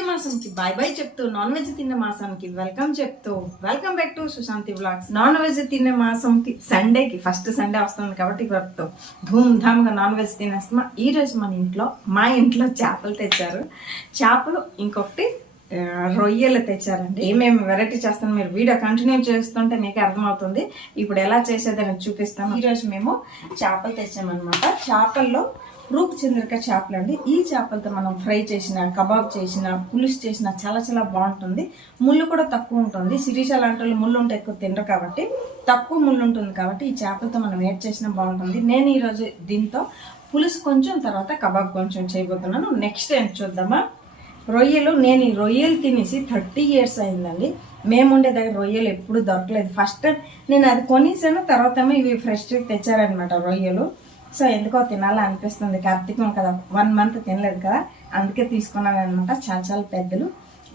కార్తీక మాసంకి bye bye చెప్తూ non veg తిన్న మాసానికి వెల్కమ్ చెప్తూ welcome back to Sushanti blogs non veg తినే మాసంకి సండేకి ఫస్ట్ సండే వస్తుంది కాబట్టి ఇవతో ధూమ్గా నాన్ వెజ్ తినేస్తున్నా. ఈ రోజు మన ఇంట్లో మా ఇంట్లో చేపలు తెచ్చారు. చేపలు ఇంకొకటి రొయ్యలు తెచ్చారండి. ఏమేమి వెరైటీ చేస్తాను మీరు వీడియో కంటిన్యూ చేస్తుంటే మీకు అర్థమవుతుంది. ఇప్పుడు ఎలా చేసేది నేను చూపిస్తాను. ఈరోజు మేము చేపలు తెచ్చామన్నమాట. చేపల్లో రూపు చంద్రిక చేపలు అండి. ఈ చేపలతో మనం ఫ్రై చేసిన కబాబ్ చేసిన పులుసు చేసిన చాలా చాలా బాగుంటుంది. ముళ్ళు కూడా తక్కువ ఉంటుంది. శిరీష లాంటి వాళ్ళు ముళ్ళు ఉంటే ఎక్కువ తినరు కాబట్టి తక్కువ ముళ్ళు ఉంటుంది కాబట్టి ఈ చేపలతో మనం ఏడ్ చేసినా బాగుంటుంది. నేను ఈరోజు దీంతో పులుసు కొంచెం తర్వాత కబాబ్ కొంచెం చేయబోతున్నాను. నెక్స్ట్ ఏం చూద్దామా? రొయ్యలు నేను ఈ రొయ్యలు తినేసి థర్టీ ఇయర్స్ అయిందండి. మేము ఉండే దగ్గర రొయ్యలు ఎప్పుడు దొరకలేదు. ఫస్ట్ నేను అది కొనేసాను తర్వాత ఇవి ఫ్రెష్గా తెచ్చారనమాట రొయ్యలు. సో ఎందుకో తినాలని అనిపిస్తుంది కార్తీకం కదా వన్ మంత్ తినలేదు కదా అందుకే తీసుకున్నాను అనమాట చాలా చాలా పెద్దలు.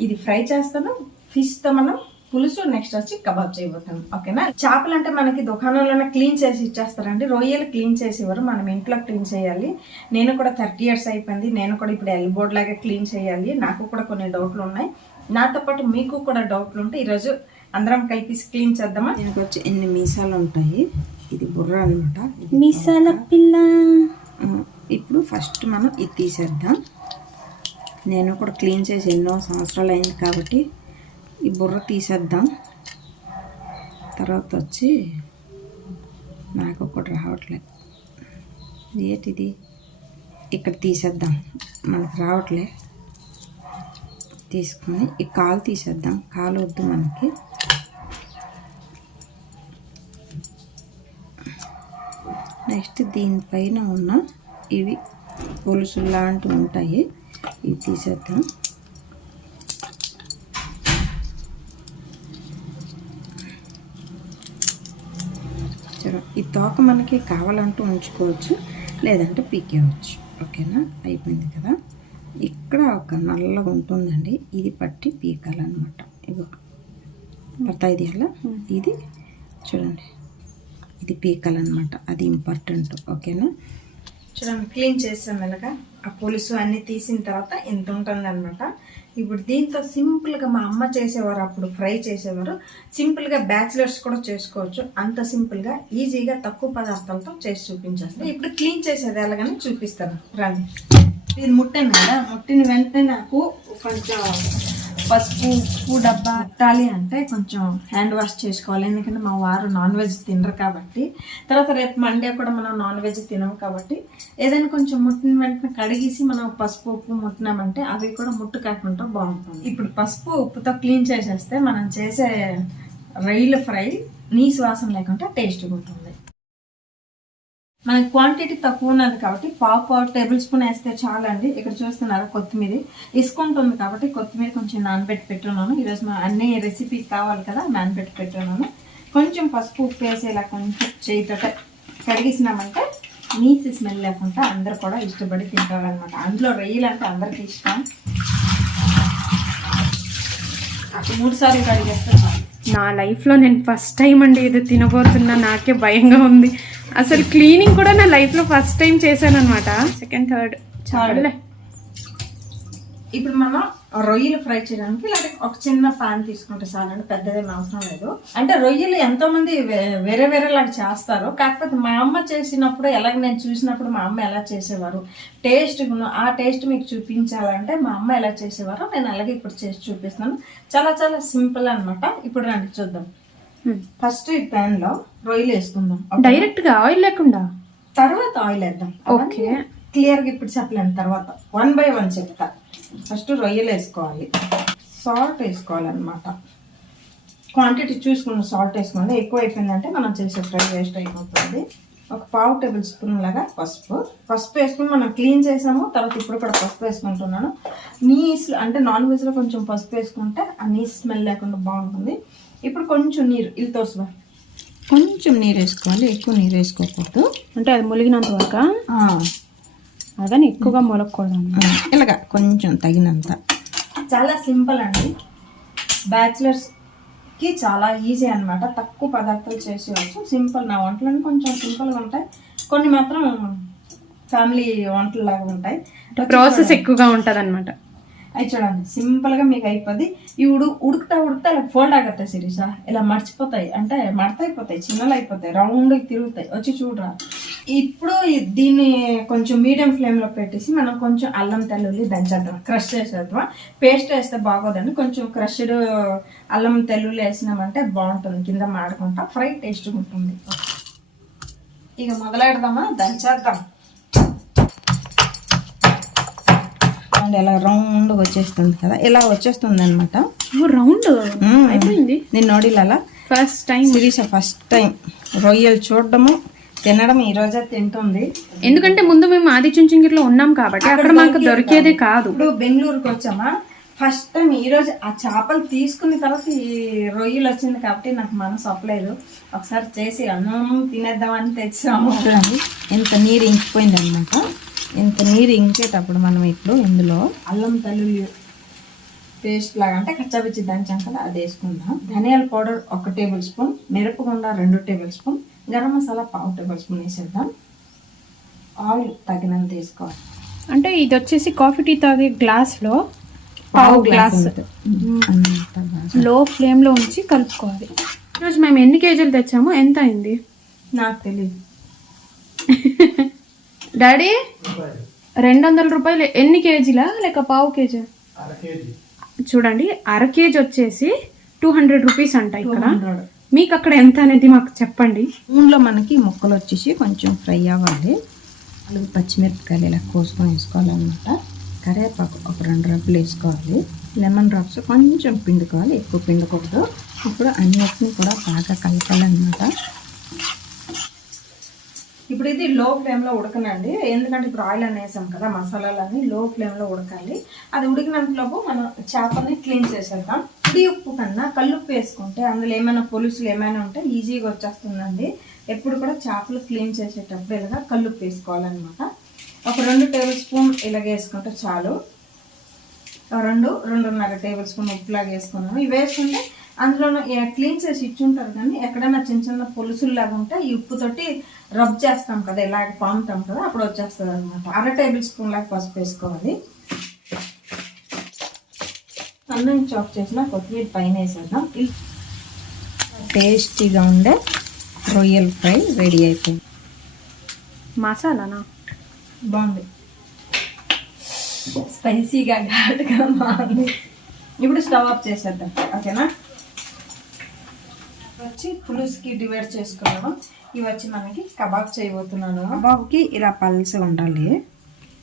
ఇది ఫ్రై చేస్తాను ఫిష్తో మనం పులుసు నెక్స్ట్ వచ్చి కబాబ్ చేయబోతాం ఓకేనా చేపలు అంటే మనకి దుకాణంలోనే క్లీన్ చేసి ఇచ్చేస్తారండి. రొయ్యలు క్లీన్ చేసి ఇవ్వరు మనం ఇంట్లో క్లీన్ చేయాలి. నేను కూడా థర్టీ ఇయర్స్ అయిపోయింది నేను కూడా ఇప్పుడు ఎల్బోర్డ్ లాగా క్లీన్ చేయాలి. నాకు కూడా కొన్ని డౌట్లు ఉన్నాయి. నాతో పాటు మీకు కూడా డౌట్లు ఉంటే ఈరోజు అందరం కలిపి క్లీన్ చేద్దామా? దీనికి వచ్చి ఎన్ని మీసాలు ఉంటాయి? ఇది బుర్ర అనమాట మిసాల పిల్ల. ఇప్పుడు ఫస్ట్ మనం ఇది తీసేద్దాం. నేను కూడా క్లీన్ చేసి ఎన్నో సంవత్సరాలు అయింది కాబట్టి ఈ బుర్ర తీసేద్దాం. తర్వాత వచ్చి నాకు ఒకటి రావట్లేదు ఏంటిది? ఇక్కడ తీసేద్దాం. మనకు రావట్లే. తీసుకుని ఈ కాలు తీసేద్దాం. కాలు వద్దు మనకి. నెక్స్ట్ దీనిపైన ఉన్న ఇవి పులుసు లాంటివి ఉంటాయి. ఇవి తీసేద్దాం. ఈ తోక మనకి కావాలంటూ ఉంచుకోవచ్చు లేదంటే పీకేయవచ్చు. ఓకేనా? అయిపోయింది కదా? ఇక్కడ ఒక నల్లగా ఉంటుందండి. ఇది పట్టి పీకాలన్నమాట. ఇగో పడతాయి ఇది అలా ఇది చూడండి. ఇది అనమాట అది ఇంపార్టెంట్ ఓకేనా చూడండి క్లీన్ చేసాం ఇలాగా ఆ పులుసు అన్ని తీసిన తర్వాత ఇంత ఉంటుంది అనమాట ఇప్పుడు దీంతో సింపుల్గా మా అమ్మ చేసేవారు అప్పుడు ఫ్రై చేసేవారు. సింపుల్గా బ్యాచిలర్స్ కూడా చేసుకోవచ్చు. అంత సింపుల్గా ఈజీగా తక్కువ పదార్థాలతో చేసి చూపించేస్తాను ఇప్పుడు క్లీన్ చేసేది ఎలాగని చూపిస్తాను. రండి. ఇది ముట్టాను? కదా ముట్టిన వెంటనే నాకు కొంచెం పసుపు ఉప్పు డబ్బా పెట్టాలి అంటే కొంచెం హ్యాండ్ వాష్ చేసుకోవాలి. ఎందుకంటే మా వారు నాన్ వెజ్ తినరు కాబట్టి. తర్వాత రేపు మండే కూడా మనం నాన్ వెజ్ తినము కాబట్టి ఏదైనా కొంచెం ముట్టిన వెంటనే కడిగేసి మనం పసుపు ఉప్పు ముట్టినామంటే అవి కూడా ముట్టు కాకుండా బాగుంటుంది. ఇప్పుడు పసుపు ఉప్పుతో క్లీన్ చేసేస్తే మనం చేసే రైలు ఫ్రై నీసు వాసన లేకుండా టేస్ట్గా ఉంటుంది మనకి క్వాంటిటీ తక్కువ ఉన్నది కాబట్టి పావు టేబుల్ స్పూన్ వేస్తే చాలండి. ఇక్కడ చూస్తున్నారు కొత్తిమీర. ఇసుకుంటుంది కాబట్టి కొత్తిమీర కొంచెం నానబెట్టి పెట్టున్నాను. ఈరోజు మా అన్ని రెసిపీ కావాలి కదా నానబెట్టి పెట్టున్నాను. కొంచెం పసుపు ఉప్పు వేసేలా కొంచెం చేయితో కడిగేసినామంటే నీసి స్మెల్ లేకుండా అందరు కూడా ఇష్టపడి తింటారనమాట అందులో రొయ్యలు అంటే అందరికి ఇష్టం. మూడు సార్లు కడిగేస్తే నా లైఫ్లో నేను ఫస్ట్ టైం అండి ఇది తినబోతున్నా. నాకే భయంగా ఉంది. అసలు క్లీనింగ్ కూడా నా లైఫ్లో ఫస్ట్ టైం చేశాను అనమాట సెకండ్ థర్డ్ చాలులే. ఇప్పుడు మనం రొయ్యలు ఫ్రై చేయడానికి ఇలాంటి ఒక చిన్న పాన్ తీసుకుంటే చాలండి పెద్దదేం అవసరం లేదు. అంటే రొయ్యలు ఎంతో మంది వేరే వేరే లాగా చేస్తారు కాకపోతే మా అమ్మ చేసినప్పుడు ఎలాగ నేను చూసినప్పుడు మా అమ్మ ఎలా చేసేవారు? టేస్ట్ ఆ టేస్ట్ మీకు చూపించాలంటే మా అమ్మ ఎలా చేసేవారో నేను అలాగే ఇప్పుడు చేసి చూపిస్తాను చాలా చాలా సింపుల్ అన్నమాట. ఇప్పుడు రండి చూద్దాం. ఫస్ట్ ఈ pan లో రొయ్యలు వేసుకుందాం. డైరెక్ట్గా ఆయిల్ లేకుండా? తర్వాత ఆయిల్ వేద్దాం. ఓకే. క్లియర్గా ఇప్పుడు చెప్పలేను. తర్వాత వన్ బై వన్ చెప్తా. ఫస్ట్ రొయ్యలు వేసుకోవాలి. సాల్ట్ వేసుకోవాలన్నమాట. క్వాంటిటీ చూసుకున్న సాల్ట్ వేసుకోండి. ఎక్కువ అయిపోయిందంటే మనం చేసే ఫ్రై వేస్ట్ అయిపోతుంది. ఒక పావు టేబుల్ స్పూన్ లాగా పసుపు. పసుపు వేసుకుని మనం క్లీన్ చేసాము. తర్వాత ఇప్పుడు కూడా పసుపు వేసుకుంటున్నాను. నీస్ అంటే నాన్ వెజ్లో కొంచెం పసుపు వేసుకుంటే ఆ నీ స్మెల్ లేకుండా బాగుంటుంది. ఇప్పుడు కొంచెం నీరు ఇది తోసువా కొంచెం నీరు వేసుకోవాలి ఎక్కువ నీరు వేసుకోకూడదు. అంటే అది ములిగినంత వరకు అదని ఎక్కువగా మొలకూడదు ఇలాగా కొంచెం తగినంత. చాలా సింపుల్ అండి. బ్యాచిలర్స్కి చాలా ఈజీ అన్నమాట. తక్కువ పదార్థాలు చేసేవచ్చు సింపుల్ నా వంటలు కొంచెం సింపుల్గా ఉంటాయి. కొన్ని మాత్రం ఫ్యామిలీ వంటలు లాగా ఉంటాయి. ప్రాసెస్ ఎక్కువగా ఉంటుంది అనమాట అవి చూడండి సింపుల్గా మీకు అయిపోద్ది. ఈ ఉడు ఉడుకుతా ఉడుకుతా ఇలా ఫోల్డ్ ఆగతాయి శిరీష. ఇలా మర్చిపోతాయి. అంటే మడత అయిపోతాయి చిన్నలు అయిపోతాయి రౌండ్గా తిరుగుతాయి. వచ్చి చూడరా. ఇప్పుడు దీన్ని కొంచెం మీడియం ఫ్లేమ్లో పెట్టేసి మనం కొంచెం అల్లం తెల్లుల్లి దంచేద్దాం. క్రష్ చేసేద్దాం. పేస్ట్ వేస్తే బాగోదండి. కొంచెం క్రష్డ్ అల్లం తెల్లుల్లి వేసినామంటే బాగుంటుంది. కింద మాడకుండా ఫ్రై టేస్ట్గా ఉంటుంది. ఇక మొదలెడదామా? దంచేద్దాం. అండ్ ఇలా రౌండ్ వచ్చేస్తుంది కదా ఇలా వచ్చేస్తుంది అనమాట రౌండ్ అయిపోయింది. నేను నోడిలలా first time Sirisha first time రొయ్యలు చూడడము తినడం ఈ రోజే తింటుంది. ఎందుకంటే ముందు మేము ఆది చుంచుంగిట్లో ఉన్నాం కాబట్టి అక్కడ మాకు దొరికేదే కాదు. ఇప్పుడు బెంగళూరుకి వచ్చామా ఫస్ట్ టైం ఈ రోజు ఆ చేపలు తీసుకున్న తర్వాత ఈ రొయ్యలు వచ్చింది కాబట్టి నాకు మనసు అప్పలేదు ఒకసారి చేసి అన్నం తినేద్దామని తెచ్చాము. చూడండి ఎంత నీరు ఇంకిపోయింది అనమాట ఇంత నీరు ఇంకేటప్పుడు మనం ఇప్పుడు ఇందులో అల్లం తల్లుల్లి పేస్ట్ లాగా అంటే కచ్చాపిచ్చి దంచాం కదా అది వేసుకుందాం. ధనియాల పౌడర్ ఒక టేబుల్ స్పూన్ మిరపగుండ రెండు టేబుల్ స్పూన్ గరం మసాలా పావు టేబుల్ స్పూన్ వేసేద్దాం. ఆయిల్ తగినంత వేసుకోవాలి. అంటే ఇది వచ్చేసి కాఫీ టీ తాగే గ్లాస్లో పావు గ్లాస్. లో ఫ్లేమ్లో ఉంచి కలుపుకోవాలి. ఈరోజు మేము ఎన్ని కేజీలు తెచ్చామో ఎంత అయింది? నాకు తెలియదు డాడీ రెండు వందల రూపాయలు ఎన్ని కేజీలా లేక పావు కేజీ? చూడండి అర కేజీ వచ్చేసి టూ హండ్రెడ్ రూపీస్ అంట ఇక్కడ. మీకు అక్కడ ఎంత అనేది మాకు చెప్పండి. నూనెలో మనకి ముక్కలు వచ్చేసి కొంచెం ఫ్రై అవ్వాలి. అలాగే పచ్చిమిరపకాయలు ఇలా కోసుకొని వేసుకోవాలన్నమాట. కరివేపాకు ఒక రెండు రబ్బులు వేసుకోవాలి. లెమన్ డ్రాప్స్ కొంచెం పిండుకోవాలి. ఎక్కువ పిండకూడదు. ఇప్పుడు అన్నిటిని కూడా బాగా కలపాలన్నమాట. ఇప్పుడు ఇది లో ఫ్లేమ్లో ఉడకనండి. ఎందుకంటే ఇప్పుడు ఆయిల్ అనేసాం కదా మసాలాలన్నీ లో ఫ్లేమ్లో ఉడకాలి. అది ఉడికినంతలోపు మనం చేపని క్లీన్ చేసేద్దాం. ఉడి ఉప్పు కన్నా కల్లుప్పు వేసుకుంటే అందులో ఏమైనా పొలుసులు ఏమైనా ఉంటే ఈజీగా వచ్చేస్తుందండి. ఎప్పుడు కూడా చేపలు క్లీన్ చేసేటప్పుడు ఇలాగా కల్లుప్పు వేసుకోవాలన్నమాట. ఒక రెండు టేబుల్ స్పూన్ ఇలాగ వేసుకుంటే చాలు. రెండు రెండున్నర టేబుల్ స్పూన్ ఉప్పులాగా వేసుకున్నాను. ఇవి వేసుకుంటే అందులో క్లీన్ చేసి ఇచ్చుంటారు కానీ ఎక్కడైనా చిన్న చిన్న పులుసులు లాగా ఉంటే ఈ ఉప్పుతోటి రబ్ చేస్తాం కదా ఇలాగ పాముతాం కదా అప్పుడు వచ్చేస్తుంది అనమాట అర టేబుల్ స్పూన్ లాగా పసుపు వేసుకోవాలి. అన్నం చాప్ చేసిన కొత్తిమీర పైన వేసేద్దాం. టేస్టీగా ఉండే రొయ్యల్ ఫ్రై రెడీ అయిపోయింది. మసాలానా? బాగుంది. స్పైసీగా ఘాటుగా బాగుంది ఇప్పుడు స్టవ్ ఆఫ్ చేసేద్దాం. ఓకేనా? వచ్చి పులుసుకి డివైడ్ చేసుకున్నాము ఇవి వచ్చి మనకి కబాబ్ చేయబోతున్నాను. కబాబ్కి ఇలా పల్స్ ఉండాలి.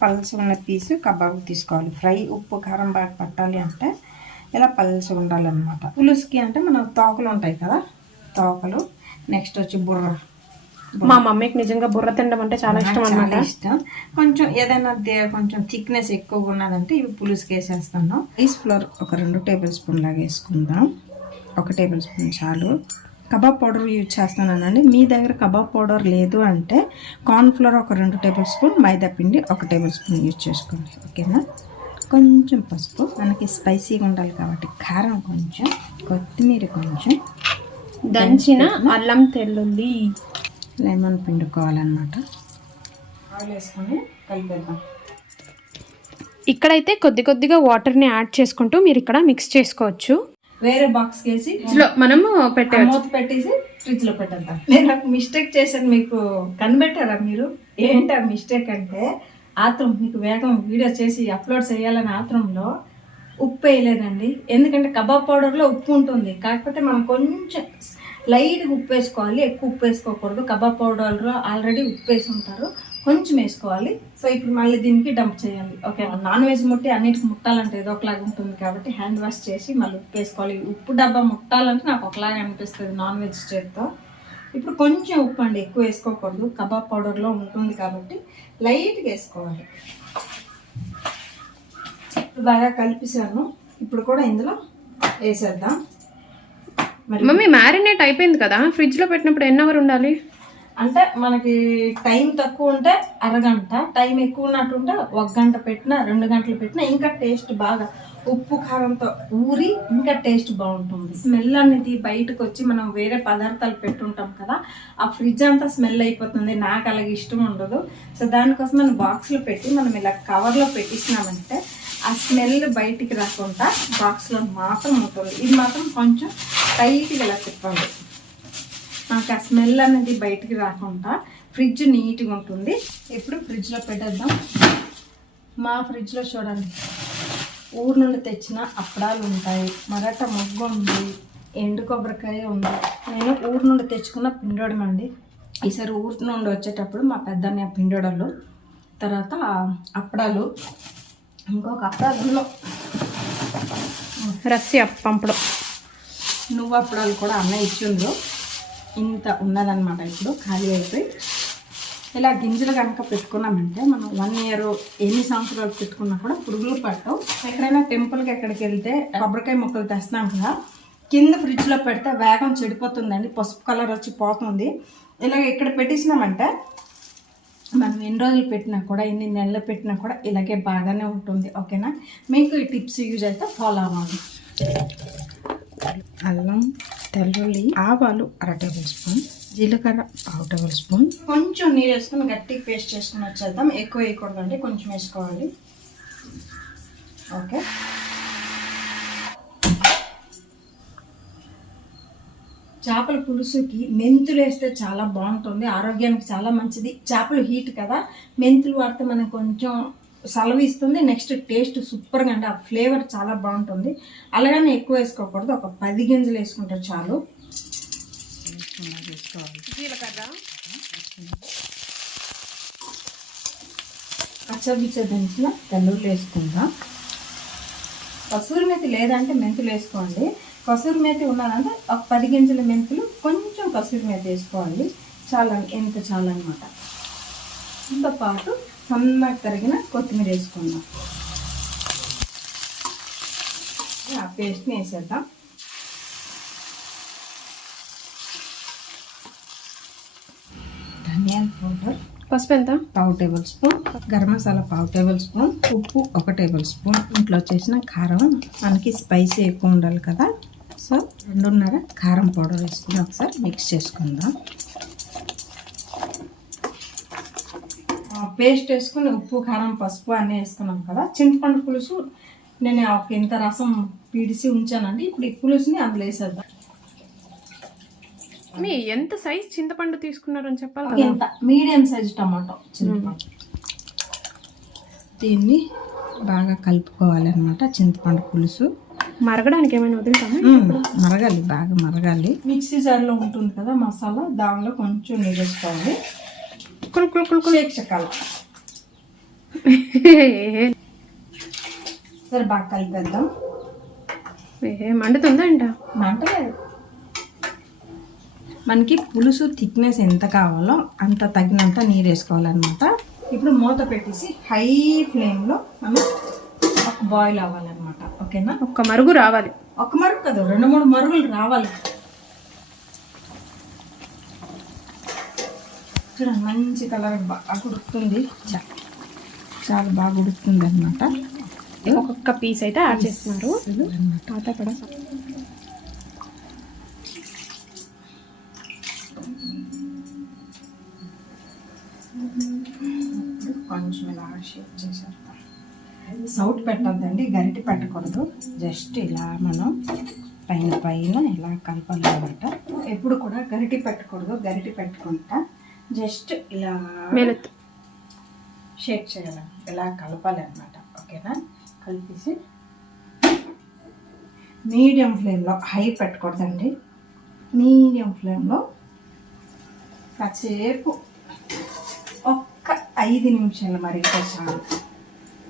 పల్స్ ఉన్న పీసు కబాబ్ తీసుకోవాలి. ఫ్రై ఉప్పు కారం బాగా పట్టాలి అంటే ఇలా పల్స్ ఉండాలన్నమాట. పులుసుకి అంటే మన తోకలు ఉంటాయి కదా? తోకలు. నెక్స్ట్ వచ్చి బుర్ర. మా మమ్మీకి నిజంగా బుర్ర తినడం అంటే చాలా ఇష్టం అనమాట ఇష్టం. కొంచెం ఏదైనా కొంచెం థిక్నెస్ ఎక్కువగా ఉన్నదంటే ఇవి పులుసుకి వేసేస్తాను రైస్ ఫ్లోర్ ఒక రెండు టేబుల్ స్పూన్ లాగా వేసుకుందాం. ఒక టేబుల్ స్పూన్ చాలు. కబాబ్ పౌడర్ యూజ్ చేస్తున్నానండి. మీ దగ్గర కబాబ్ పౌడర్ లేదు అంటే కార్న్ ఫ్లోర్ ఒక రెండు టేబుల్ స్పూన్ మైదా పిండి ఒక టేబుల్ స్పూన్ యూజ్ చేసుకోండి. ఓకేనా? కొంచెం పసుపు. మనకి స్పైసీగా ఉండాలి కాబట్టి కారం కొంచెం కొత్తిమీర కొంచెం దంచిన అల్లం తెల్లుల్లి లెమన్ పిండుకోవాలన్నమాట. ఆయిల్ వేసుకొని కలిపేద్దాం. ఇక్కడైతే కొద్ది కొద్దిగా వాటర్ని యాడ్ చేసుకుంటూ మీరు ఇక్కడ మిక్స్ చేసుకోవచ్చు. వేరే బాక్స్ వేసి లో మనము పెట్టే మూత పెట్టేసి ఫ్రిడ్జ్లో పెట్టేద్దాం. నేను ఒక మిస్టేక్ చేశాను మీకు కనిపెట్టారా మీరు? ఏంటి ఆ మిస్టేక్ అంటే ఆత్రం మీకు వేగం వీడియో చేసి అప్లోడ్ చేయాలని ఆత్రంలో ఉప్పు వేయలేదండి. ఎందుకంటే కబాబ్ పౌడర్లో ఉప్పు ఉంటుంది. కాకపోతే మనం కొంచెం లైట్గా ఉప్పు వేసుకోవాలి ఎక్కువ ఉప్పు వేసుకోకూడదు కబాబ్ పౌడర్లో ఆల్రెడీ ఉప్పు వేసి ఉంటారు. కొంచెం వేసుకోవాలి. సో ఇప్పుడు మళ్ళీ దీనికి డంప్ చేయాలి. ఓకే నాన్ వెజ్ ముట్టి అన్నిటికి ముట్టాలంటే ఏదో ఒకలాగా ఉంటుంది కాబట్టి హ్యాండ్ వాష్ చేసి మళ్ళీ ఉప్పు వేసుకోవాలి ఉప్పు డబ్బా ముట్టాలంటే నాకు ఒకలాగా అనిపిస్తుంది నాన్ వెజ్ చేత్తో. ఇప్పుడు కొంచెం ఉప్పు అండి. ఎక్కువ వేసుకోకూడదు. కబాబ్ పౌడర్లో ఉంటుంది కాబట్టి లైట్గా వేసుకోవాలి. ఇప్పుడు బాగా కలిపేసాను ఇప్పుడు కూడా ఇందులో వేసేద్దాం. మమ్మీ మ్యారినేట్ అయిపోయింది కదా? ఫ్రిడ్జ్లో పెట్టినప్పుడు ఎన్ని అవర్ ఉండాలి? అంటే మనకి టైం తక్కువ ఉంటే అరగంట టైం ఎక్కువ ఉన్నట్టు ఉంటే ఒక గంట పెట్టినా రెండు గంటలు పెట్టినా ఇంకా టేస్ట్ బాగా ఉప్పు కారంతో ఊరి ఇంకా టేస్ట్ బాగుంటుంది. స్మెల్ అనేది బయటకు వచ్చి మనం వేరే పదార్థాలు పెట్టుంటాం కదా ఆ ఫ్రిడ్జ్ అంతా స్మెల్ అయిపోతుంది. నాకు అలాగే ఇష్టం ఉండదు. సో దానికోసం మనం బాక్స్లో పెట్టి మనం ఇలా కవర్లో పెట్టించినామంటే ఆ స్మెల్ బయటికి రాకుండా బాక్స్లో మాత్రం ఉంటుంది. ఇది మాత్రం కొంచెం టైట్గా ఇలా చెప్పండి మనకి ఆ స్మెల్ అనేది బయటికి రాకుండా ఫ్రిడ్జ్ నీట్గా ఉంటుంది. ఇప్పుడు ఫ్రిడ్జ్లో పెట్టేద్దాం. మా ఫ్రిడ్జ్లో చూడండి. ఊరు నుండి తెచ్చిన అప్పడాలు ఉంటాయి. మరట మొగ్గు ఉంది. ఎండు కొబ్బరికాయ ఉంది. నేను ఊరు నుండి తెచ్చుకున్న పిండోడం అండి. ఈసారి ఊరు నుండి వచ్చేటప్పుడు మా పెద్దన్నయ్య పిండోడలు తర్వాత అప్పడాలు ఇంకొక అప్పడాలు రస్సి పంపడం నువ్వు అప్పడాలు కూడా అన్న ఇచ్చిండ్రు. ఇంత ఉన్నదన్నమాట ఇప్పుడు ఖాళీ అయిపోయి. ఇలా గింజలు కనుక పెట్టుకున్నామంటే మనం వన్ ఇయర్ ఎన్ని సంవత్సరాలు పెట్టుకున్నా కూడా పురుగులు పట్టవు. ఎక్కడైనా టెంపుల్కి ఎక్కడికి వెళ్తే కొబ్బరికాయ ముక్కలు తెస్తున్నాం కదా కింద ఫ్రిడ్జ్లో పెడితే వేగం చెడిపోతుందండి పసుపు కలర్ వచ్చి పోతుంది. ఇలాగ ఇక్కడ పెట్టేసినామంటే మనం ఎన్ని రోజులు పెట్టినా కూడా ఎన్ని నెలలు పెట్టినా కూడా ఇలాగే బాగానే ఉంటుంది ఓకేనా? మీకు ఈ టిప్స్ యూజ్ అయితే ఫాలో అవ్వాలి అల్లం తెల్లుల్లి ఆవాలు అర టేబుల్ స్పూన్ జీలకర్ర పావు టేబుల్ స్పూన్. కొంచెం నీరు వేసుకుని గట్టిగా పేస్ట్ చేసుకుని వచ్చేద్దాం. ఎక్కువ వేయకూడదండి కొంచెం వేసుకోవాలి. ఓకే. చేపల పులుసుకి మెంతులు వేస్తే చాలా బాగుంటుంది ఆరోగ్యానికి చాలా మంచిది. చేపలు హీట్ కదా మెంతులు వాడితే మనకు కొంచెం సలవు ఇస్తుంది నెక్స్ట్ టేస్ట్ సూపర్గా అంటే ఆ ఫ్లేవర్ చాలా బాగుంటుంది. అలాగని ఎక్కువ వేసుకోకూడదు ఒక పది గింజలు వేసుకుంటే చాలు. జీలకర్ర. పచ్చబిచ్చ దంచిన తెల్లుల్లి వేసుకుందాం. కసూరి మేతి లేదంటే మెంతులు వేసుకోండి. కసూరి మేతి ఉన్నదంటే ఒక పది గింజల మెంతులు కొంచెం కసూరి మేతి వేసుకోవాలి. చాలా ఎంత చాలన్నమాట. దీంతో పాటు సన్నగా తరిగిన కొత్తిమీర వేసుకుందాం. ఆ పేస్ట్ని వేసేద్దాం. ధనియాల పౌడర్ పసుపు ఎంత? పావు టేబుల్ స్పూన్. గరం మసాలా పావు టేబుల్ స్పూన్. ఉప్పు ఒక టేబుల్ స్పూన్. ఇంట్లో చేసిన కారం మనకి స్పైసీ ఎక్కువ ఉండాలి కదా. సో రెండున్నర కారం పౌడర్ వేసుకుని ఒకసారి మిక్స్ చేసుకుందాం. పేస్ట్ వేసుకుని ఉప్పు కారం పసుపు అన్నీ వేసుకున్నాం కదా. చింతపండు పులుసు నేను ఒక ఇంత రసం పీడిసి ఉంచానండి. ఇప్పుడు ఈ పులుసుని అందులో వేసేద్దాం. మీ ఎంత సైజ్ చింతపండు తీసుకున్నారని చెప్పాలి ఇంత మీడియం సైజ్ టమాటో చింతపండు. దీన్ని బాగా కలుపుకోవాలి అనమాట చింతపండు పులుసు. మరగడానికి ఏమైనా వదులుతామా? మరగాలి బాగా మరగాలి. మిక్సీ జార్లో ఉంటుంది కదా మసాలా దానిలో కొంచెం నీరు వేసుకోవాలి కుల్ కుల్ కుల్ కుల్. షేక్ చెక్కాలి. సరే బాగా కలిపేద్దాం. ఏ మండుతుందా అంట మంటలేదు. మనకి పులుసు థిక్నెస్ ఎంత కావాలో అంత తగినంత నీరు వేసుకోవాలన్నమాట. ఇప్పుడు మూత పెట్టేసి హై ఫ్లేమ్లో మనం బాయిల్ అవ్వాలన్నమాట. ఓకేనా? ఒక్క మరుగు రావాలి. ఒక మరుగు కాదు రెండు మూడు మరుగులు రావాలి. చూడండి మంచి కలర్ బాగా ఉడుకుతుంది చాలా బాగా ఉడుకుతుంది అనమాట ఒక్కొక్క పీస్ అయితే యాడ్ చేస్తున్నారు. పాత కూడా. కొంచెం ఇలా షేప్ చేసేద్దాం. సౌట్ పెట్టద్దండి గరిటె పెట్టకూడదు. జస్ట్ ఇలా మనం పైన పైన ఇలా కలపాలి అనమాట ఎప్పుడు కూడా గరిటె పెట్టకూడదు గరిటె పెట్టుకుంటా. జస్ట్ ఇలా షేక్ చేయాలి ఇలా కలపాలి అనమాట ఓకేనా? కలిపేసి మీడియం ఫ్లేమ్లో హై పెట్టకూడదండి. మీడియం ఫ్లేమ్లో కాసేపు ఒక్క ఐదు నిమిషాలు మరిగితే చాలు.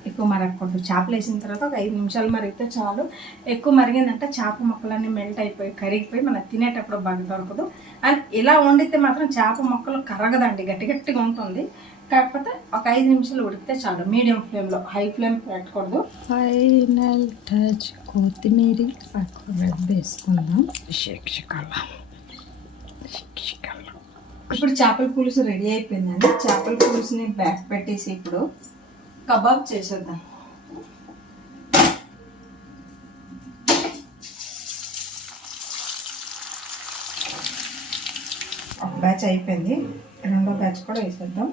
ఎక్కువ మరగకూడదు. చేపలు వేసిన తర్వాత ఒక ఐదు నిమిషాలు మరిగితే చాలు. ఎక్కువ మరిగిందంటే చేప ముక్కలన్నీ మెల్ట్ అయిపోయి కరిగిపోయి మనం తినేటప్పుడు బాగా దొరకదు. అండ్ ఇలా వండితే మాత్రం చేప ముక్కలు కరగదండి గట్టి గట్టిగా ఉంటుంది. కాకపోతే ఒక ఐదు నిమిషాలు ఉడికితే చాలు. మీడియం ఫ్లేమ్లో హై ఫ్లేమ్ పెట్టకూడదు. ఫైనల్ టచ్ కొత్తిమీర వేసుకుందాం. ఇప్పుడు చేపల పులుసు రెడీ అయిపోయిందండి. చేపల పులుసుని బ్యాక్ పెట్టేసి ఇప్పుడు కబాబ్ చేసేద్దాం. ఒక బ్యాచ్ అయిపోయింది. రెండో బ్యాచ్ కూడా వేసేద్దాం.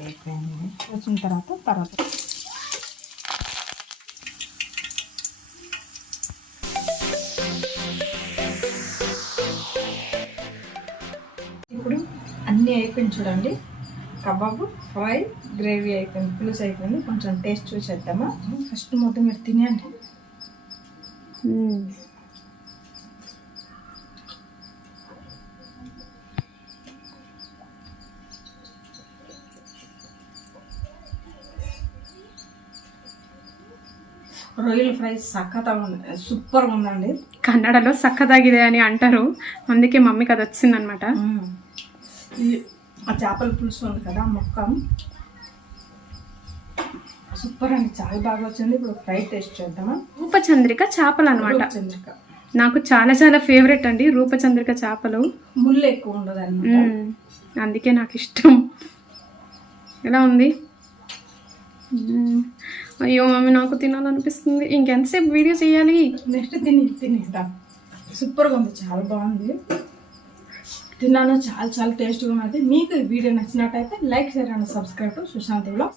అయిపోయింది. వచ్చిన తర్వాత తర్వాత అయిపోయింది చూడండి. కబాబు ఫ్రై గ్రేవీ అయిపోయింది పులుసు అయిపోయింది. కొంచెం టేస్ట్ చూసేద్దామా? ఫస్ట్ మొత్తం మీరు తినేయండి. రొయ్యల ఫ్రై సక్కగా ఉంది. సూపర్గా ఉందండి. కన్నడలో సక్కదాಗಿದೆ అని అంటారు. అందుకే మమ్మీకి అది వచ్చిందనమాట. ఆ చేపల పులుసు ఉంది కదా ముక్క సూపర్ అండి చాలా బాగా వచ్చింది. ఇప్పుడు ఫ్రై టేస్ట్ చేద్దామా? రూపచంద్రిక చేపలు అనమాట చంద్రిక నాకు చాలా చాలా ఫేవరెట్ అండి రూపచంద్రిక చేపలు. ముళ్ళు ఎక్కువ ఉండదు అనమాట. అందుకే నాకు ఇష్టం. ఎలా ఉంది. అయ్యో మమ్మీ నాకు తినాలనిపిస్తుంది. ఇంకెంతసేపు వీడియో చేయాలి? నెక్స్ట్ తిని తినేద్దాం సూపర్గా ఉంది చాలా బాగుంది. తిన్నాను. చాలా చాలా టేస్ట్గా ఉన్నది. మీకు ఈ వీడియో నచ్చినట్టయితే like share and subscribe. To blogs.